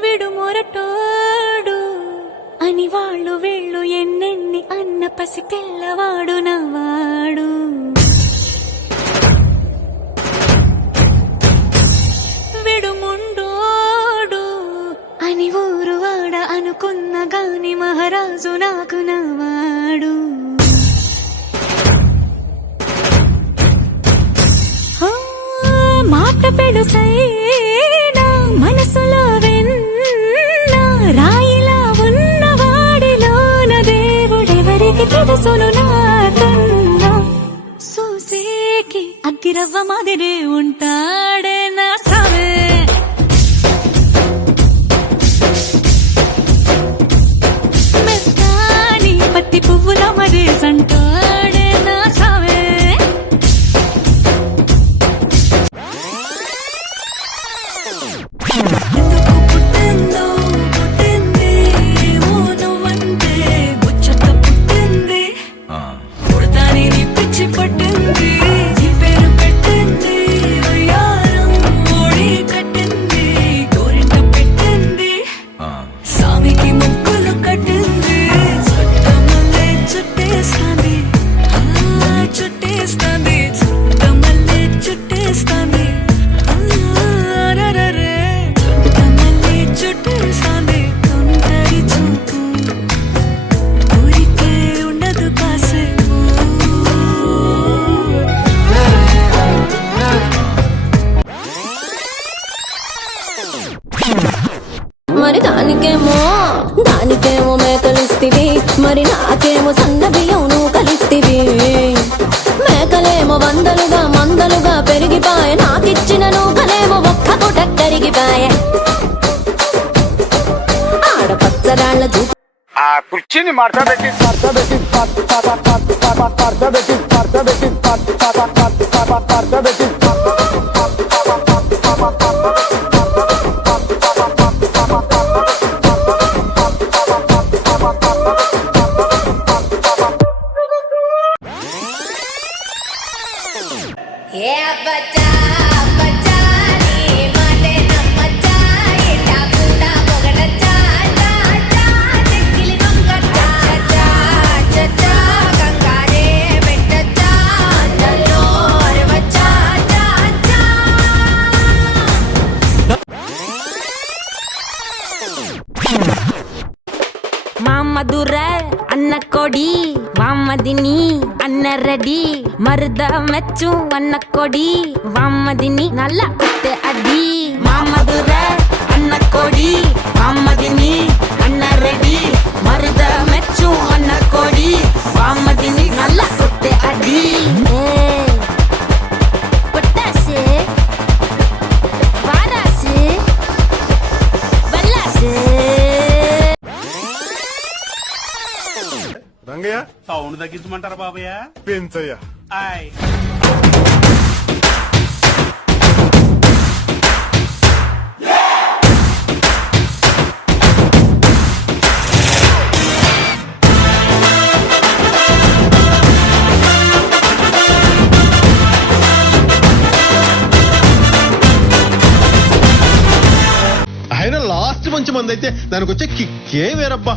విడు మొరటోడు అని వాళ్ళు వీళ్ళు ఎన్నెన్ని అన్న పసి పిల్లవాడు నవాడు. విడు ముండోడు అని ఊరు వాడ అనుకున్న గాని మహారాజు నాకు నవాడు. మాట పెడుసైనా మనసులో వెన్న రాయిలా ఉన్నవాడిలోన దేవుడెవరికి తెలుసును నాకన్నా. సూసేకి అగ్గిరవ్వ మాదిరే ఉంటాడే నా సావే. మెత్తాని పత్తి పువ్వుల మరే సంటాడే నా సావే. మరి దానికేమో మేకలిస్తివి, మరి నాకేమో సన్న బియ్యం నువ్వు కలిస్తివి. మేకలేమో మందలుగా పెరిగిపాయ, నాకిచ్చిన నూకలేమో ఒక్క పూట కరిగిపాయ. ఆడపచ్చరాళ్ళ ఆ కుర్చీని మార్చబెట్టి మామధుర అన్న కొడి వామదిని అన్న రెడీ మరుద మెచ్చు అన్న కొడి వామదిని నల్ల కుట్టె అడి. మామధుర అన్న కొడి వామదిని అన్న రెడీ మరుద మెచ్చు అన్న కొడి వామదిని నల్ల కుట్టె అడి. పుట్టాసి వారాసి బల్లాసి రంగయ్య సౌండ్ తగ్గించమంటారా బాబయ్య? పెంచయ్య. ఆయన లాస్ట్ మంచి మంది అయితే దానికి వచ్చే కిక్కే వేరబ్బా.